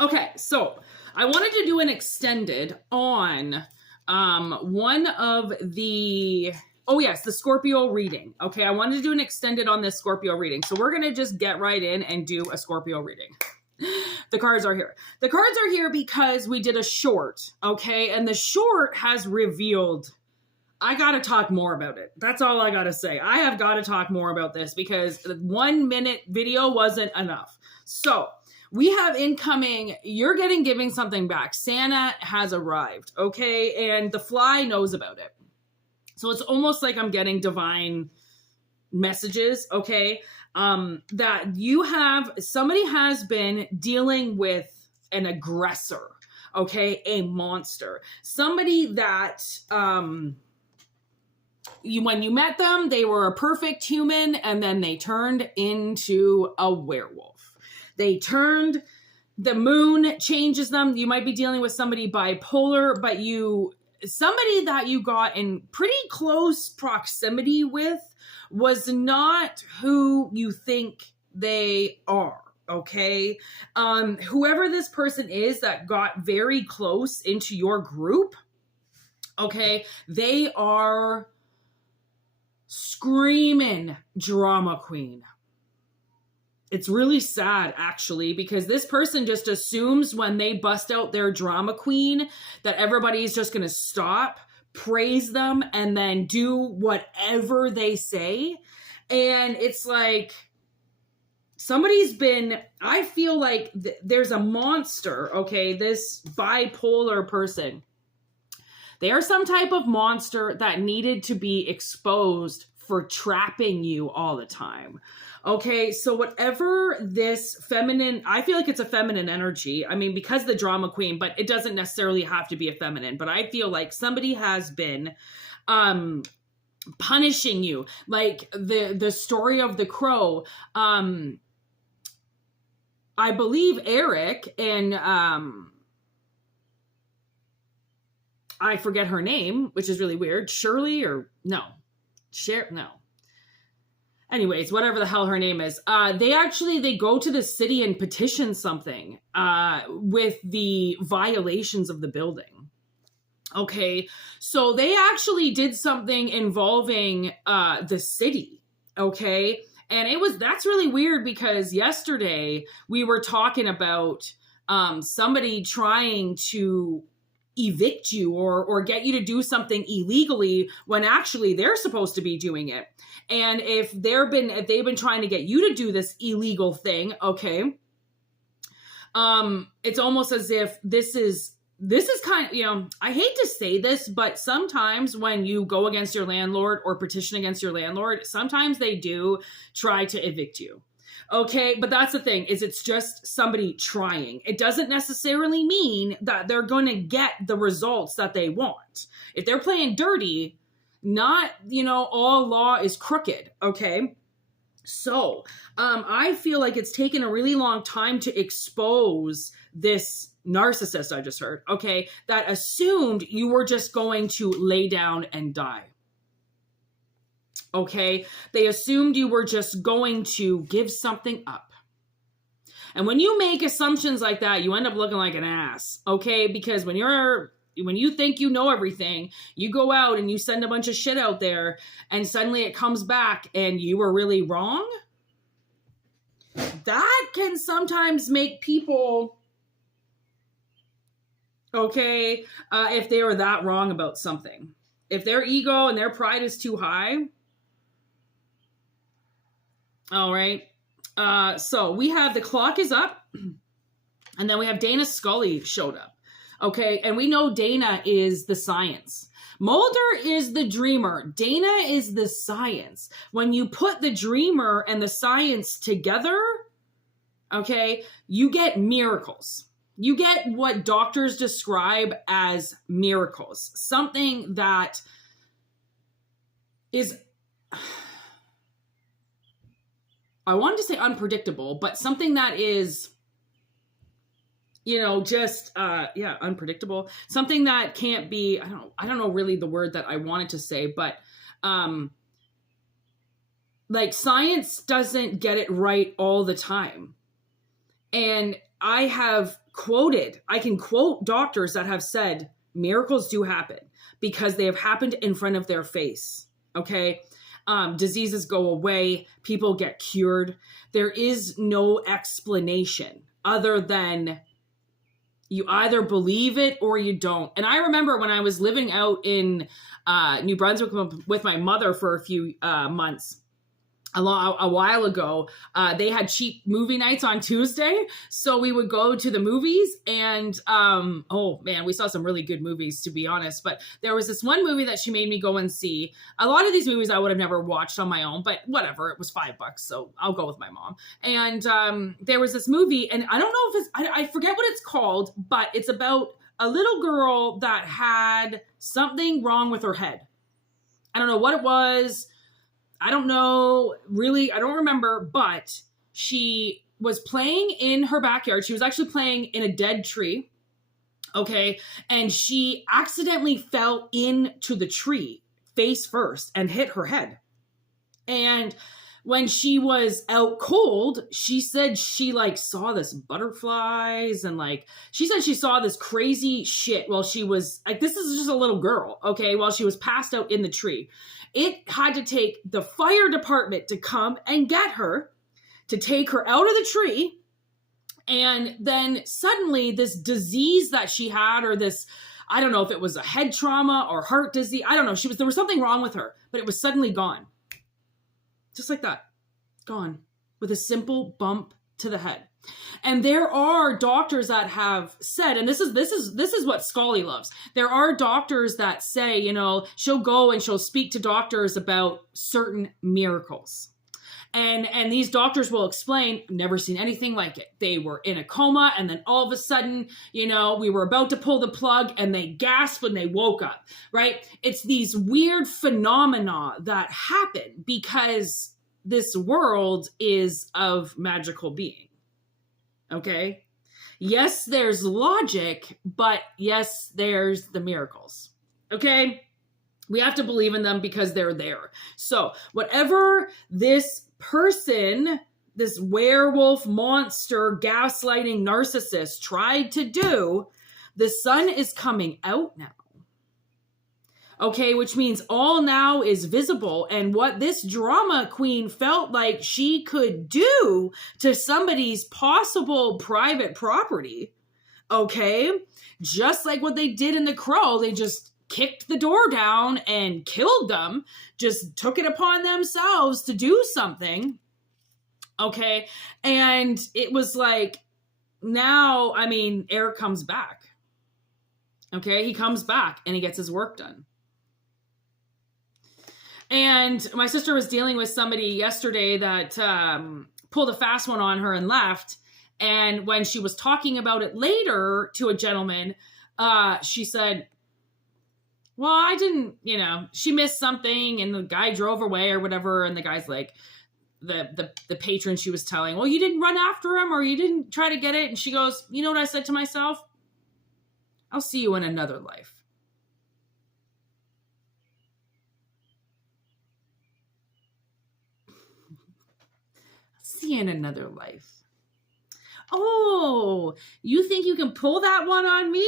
Okay, so I wanted to do an extended on one of the, oh yes, the Scorpio reading. Okay, I wanted to do an extended on this Scorpio reading. So we're going to just get right in and do a Scorpio reading. The cards are here. The cards are here because we did a short, okay? And the short has revealed, I got to talk more about it. That's all I got to say. I have got to talk more about this because the 1 minute video wasn't enough. So we have incoming, you're giving something back. Santa has arrived, okay? And the fly knows about it. So it's almost like I'm getting divine messages, okay? That somebody has been dealing with an aggressor, okay? A monster. Somebody that, when you met them, they were a perfect human and then they turned into a werewolf. The moon changes them. You might be dealing with somebody bipolar, but somebody that you got in pretty close proximity with was not who you think they are, okay? Whoever this person is that got very close into your group, okay, they are screaming drama queen. It's really sad, actually, because this person just assumes when they bust out their drama queen that everybody's just going to stop, praise them, and then do whatever they say. And it's like I feel like there's a monster, okay, this bipolar person. They are some type of monster that needed to be exposed for trapping you all the time. Okay, so whatever this feminine, I feel like it's a feminine energy. I mean, because the drama queen, but it doesn't necessarily have to be a feminine. But I feel like somebody has been punishing you. Like the story of the crow. I believe Eric and I forget her name, which is really weird. Shirley or no. No. Anyways, whatever the hell her name is, they go to the city and petition something with the violations of the building. Okay, so they actually did something involving the city. Okay, and that's really weird because yesterday we were talking about somebody trying to evict you or get you to do something illegally when actually they're supposed to be doing it. And if they've been trying to get you to do this illegal thing, okay, it's almost as if this is kind of, I hate to say this, but sometimes when you go against your landlord or petition against your landlord, sometimes they do try to evict you. Okay, but that's the thing, is it's just somebody trying. It doesn't necessarily mean that they're going to get the results that they want. If they're playing dirty, not, all law is crooked, okay? So, I feel like it's taken a really long time to expose this narcissist I just heard, okay, that assumed you were just going to lay down and die. Okay, they assumed you were just going to give something up. And when you make assumptions like that, you end up looking like an ass, okay? Because when you think you know everything, you go out and you send a bunch of shit out there and suddenly it comes back and you were really wrong. That can sometimes make people, okay, if they were that wrong about something. If their ego and their pride is too high. All right. So we have the clock is up. And then we have Dana Scully showed up. Okay. And we know Dana is the science. Mulder is the dreamer. Dana is the science. When you put the dreamer and the science together, okay, you get miracles. You get what doctors describe as miracles. Something that is, I wanted to say unpredictable, but something that is, unpredictable. Something that can't be, I don't know really the word that I wanted to say, but like science doesn't get it right all the time. And I can quote doctors that have said miracles do happen because they have happened in front of their face. Okay. Diseases go away. People get cured. There is no explanation other than you either believe it or you don't. And I remember when I was living out in New Brunswick with my mother for a few months, a while ago, they had cheap movie nights on Tuesday. So we would go to the movies and, oh man, we saw some really good movies, to be honest. But there was this one movie that she made me go and see. A lot of these movies I would have never watched on my own, but whatever, it was $5. So I'll go with my mom. And there was this movie, and I don't know if I forget what it's called, but it's about a little girl that had something wrong with her head. I don't know what it was. I don't know, really, I don't remember, but she was playing in her backyard. She was actually playing in a dead tree, okay? And she accidentally fell into the tree face first and hit her head. And when she was out cold, she said she saw this butterflies and she said she saw this crazy shit while she was this is just a little girl, okay, while she was passed out in the tree. It had to take the fire department to come and get her, to take her out of the tree. And then suddenly this disease that she had, or this, I don't know if it was a head trauma or heart disease. I don't know. There was something wrong with her, but it was suddenly gone. Just like that. Gone. With a simple bump to the head. And there are doctors that have said, and this is what Scully loves. There are doctors that say, she'll go and she'll speak to doctors about certain miracles. And these doctors will explain, never seen anything like it. They were in a coma, and then all of a sudden, we were about to pull the plug and they gasped and they woke up, right? It's these weird phenomena that happen because this world is of magical being. Okay? Yes, there's logic, but yes, there's the miracles. Okay? We have to believe in them because they're there. So whatever this person, this werewolf monster, gaslighting narcissist tried to do, the sun is coming out now. Okay, which means all now is visible. And what this drama queen felt like she could do to somebody's possible private property, okay, just like what they did in The Crow, they just kicked the door down and killed them, just took it upon themselves to do something, okay? And it was now, Eric comes back, okay? He comes back and he gets his work done. And my sister was dealing with somebody yesterday that pulled a fast one on her and left. And when she was talking about it later to a gentleman, she said, well, I didn't, she missed something and the guy drove away or whatever. And the guy's like, the patron she was telling, well, you didn't run after him or you didn't try to get it. And she goes, you know what I said to myself? I'll see you in another life. See you in another life. Oh, you think you can pull that one on me?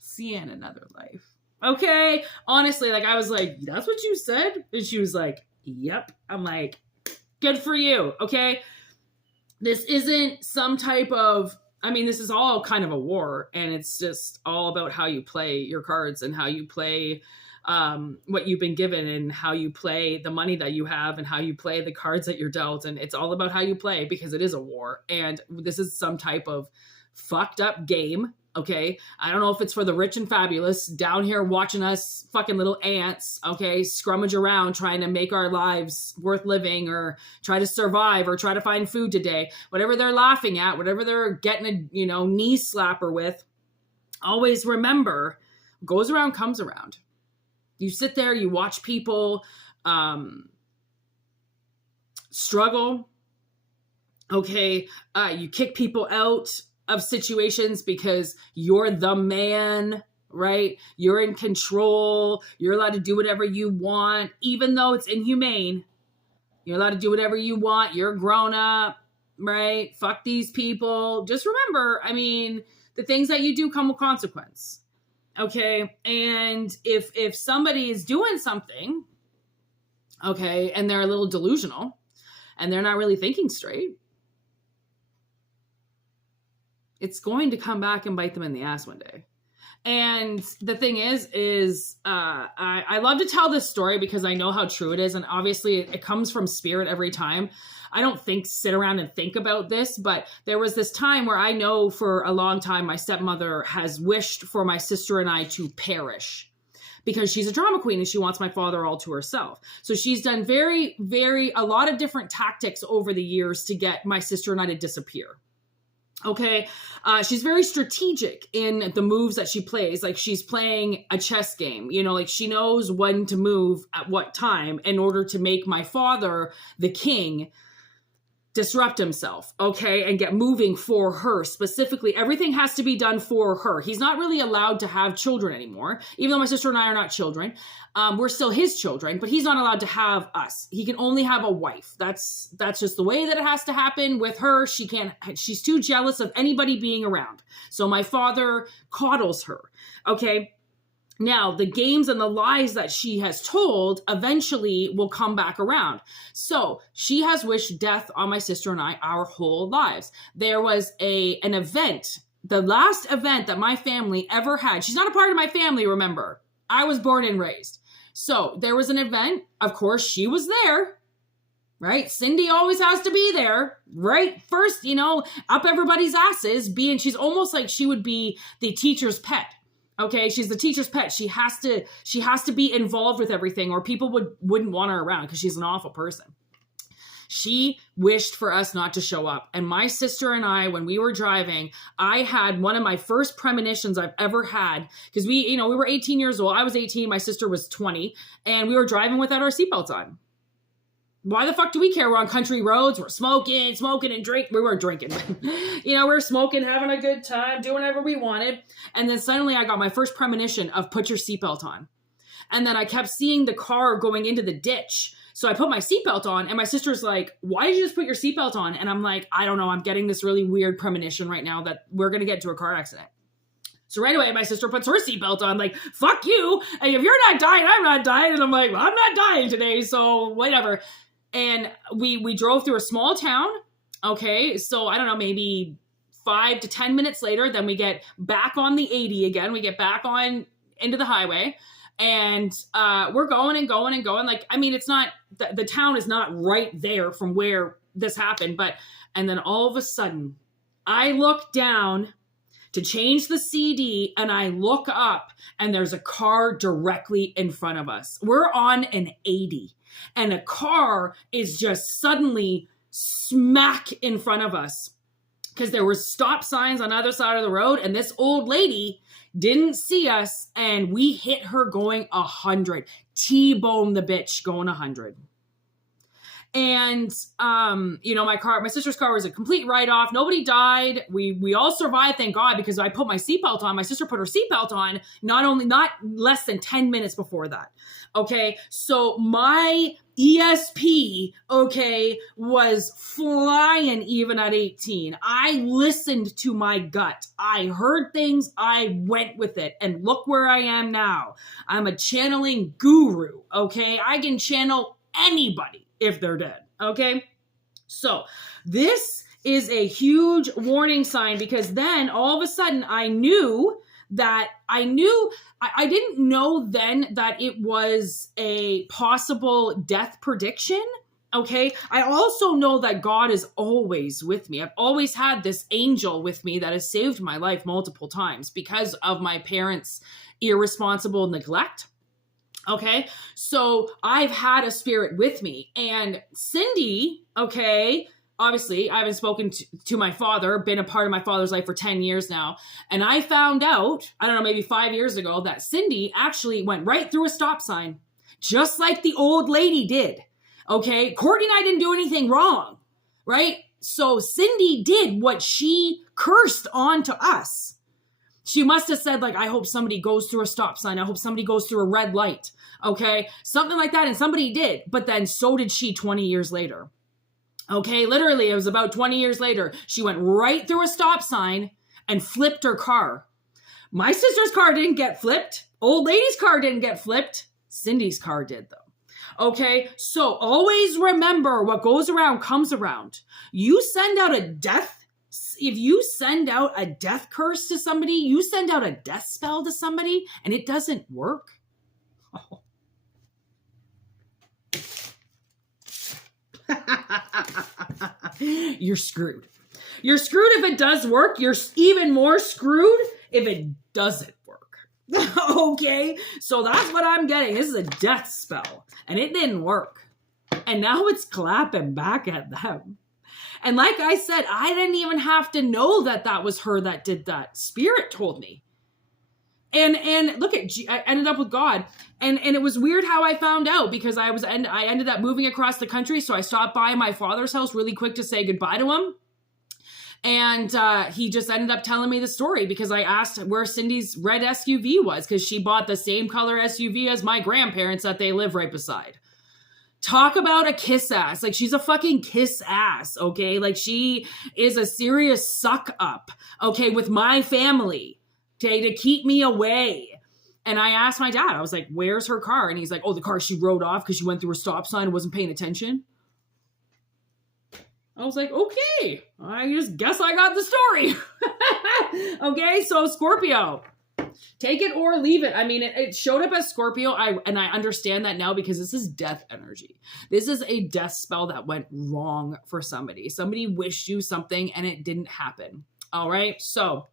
See you in another life. Okay. Honestly, I was like, that's what you said? And she was like, yep. I'm like, good for you. Okay. This isn't some type of, this is all kind of a war, and it's just all about how you play your cards and how you play what you've been given and how you play the money that you have and how you play the cards that you're dealt. And it's all about how you play because it is a war. And this is some type of fucked up game. Okay. I don't know if it's for the rich and fabulous down here watching us fucking little ants. Okay. Scrummage around trying to make our lives worth living or try to survive or try to find food today, whatever they're laughing at, whatever they're getting a, knee slapper with. Always remember, goes around, comes around. You sit there, you watch people struggle. Okay. You kick people out of situations because you're the man, right? You're in control. You're allowed to do whatever you want, even though it's inhumane. You're allowed to do whatever you want. You're grown up. right? Fuck these people. Just remember, I mean, the things that you do come with consequence. Okay. And if somebody is doing something, okay, and they're a little delusional and they're not really thinking straight, it's going to come back and bite them in the ass one day. And the thing is I love to tell this story because I know how true it is. And obviously it comes from spirit every time. I don't sit around and think about this, but there was this time where I know for a long time, my stepmother has wished for my sister and I to perish because she's a drama queen and she wants my father all to herself. So she's done a lot of different tactics over the years to get my sister and I to disappear. Okay. She's very strategic in the moves that she plays. Like she's playing a chess game, you know, like she knows when to move at what time in order to make my father, the king, disrupt himself, okay, and get moving for her specifically. Everything has to be done for her. He's not really allowed to have children anymore, even though my sister and I are not children. We're still his children, but he's not allowed to have us. He can only have a wife. That's just the way that it has to happen with her. She's too jealous of anybody being around. So my father coddles her, okay? Now, the games and the lies that she has told eventually will come back around. So she has wished death on my sister and I our whole lives. There was an event, the last event that my family ever had. She's not a part of my family, remember. I was born and raised. So there was an event. Of course, she was there, right? Cindy always has to be there, right? First, you know, up everybody's asses, she's almost like she would be the teacher's pet. Okay, she's the teacher's pet. She has to be involved with everything or people wouldn't want her around because she's an awful person. She wished for us not to show up. And my sister and I, when we were driving, I had one of my first premonitions I've ever had because we were 18 years old. I was 18, my sister was 20, and we were driving without our seatbelts on. Why the fuck do we care? We're on country roads. We're smoking and drinking. We weren't drinking. We're smoking, having a good time, doing whatever we wanted. And then suddenly I got my first premonition of put your seatbelt on. And then I kept seeing the car going into the ditch. So I put my seatbelt on and my sister's like, why did you just put your seatbelt on? And I'm like, I don't know. I'm getting this really weird premonition right now that we're going to get into a car accident. So right away, my sister puts her seatbelt on, like, fuck you. And if you're not dying, I'm not dying. And I'm like, well, I'm not dying today. So whatever. And we drove through a small town. Okay. So I don't know, maybe 5 to 10 minutes later, then we get back on the 80 again. We get back on into the highway and we're going and going and going. Like, I mean, it's not, the town is not right there from where this happened. And then all of a sudden I look down to change the CD and I look up and there's a car directly in front of us. We're on an 80. And a car is just suddenly smack in front of us because there were stop signs on either side of the road. And this old lady didn't see us and we hit her going 100. T-bone the bitch going 100. And, my sister's car was a complete write-off. Nobody died. We all survived, thank God, because I put my seatbelt on. My sister put her seatbelt on not less than 10 minutes before that. Okay. So my ESP, okay, was flying even at 18. I listened to my gut. I heard things. I went with it. And look where I am now. I'm a channeling guru. Okay. I can channel anybody if they're dead. Okay. So this is a huge warning sign because then all of a sudden I didn't know then that it was a possible death prediction. Okay. I also know that God is always with me. I've always had this angel with me that has saved my life multiple times because of my parents' irresponsible neglect. Okay. So I've had a spirit with me and Cindy, okay, obviously I haven't spoken to my father, been a part of my father's life for 10 years now. And I found out, I don't know, maybe 5 years ago that Cindy actually went right through a stop sign, just like the old lady did. Okay. Courtney and I didn't do anything wrong. Right. So Cindy did what she cursed onto us. She must have said, like, I hope somebody goes through a stop sign. I hope somebody goes through a red light. Okay. Something like that. And somebody did. But then so did she 20 years later. Okay, literally, it was about 20 years later. She went right through a stop sign and flipped her car. My sister's car didn't get flipped. Old lady's car didn't get flipped. Cindy's car did, though. Okay, so always remember what goes around comes around. You send out a death, if you send out a death curse to somebody, you send out a death spell to somebody, and it doesn't work. Oh. You're screwed. You're screwed if it does work. You're even more screwed if it doesn't work. Okay? So that's what I'm getting. This is a death spell. And it didn't work. And now it's clapping back at them. And like I said, I didn't even have to know that that was her that did that. Spirit told me. And look I ended up with God. And it was weird how I found out, because I ended up moving across the country. So I stopped by my father's house really quick to say goodbye to him. And he just ended up telling me the story, because I asked where Cindy's red SUV was, because she bought the same color SUV as my grandparents that they live right beside. Talk about a kiss ass. Like, she's a fucking kiss ass, okay? Like, she is a serious suck up, okay, with my family, okay, to keep me away. And I asked my dad, I was like, where's her car? And he's like, oh, the car she rode off because she went through a stop sign and wasn't paying attention. I was like, okay, I just guess I got the story. Okay, so Scorpio, take it or leave it. I mean, it showed up as Scorpio, and I understand that now, because this is death energy. This is a death spell that went wrong for somebody. Somebody wished you something and it didn't happen. All right, so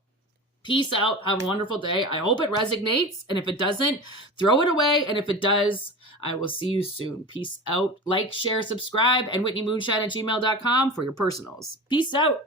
peace out. Have a wonderful day. I hope it resonates. And if it doesn't, throw it away. And if it does, I will see you soon. Peace out. Like, share, subscribe, and WhitneyMoonshine@gmail.com for your personals. Peace out.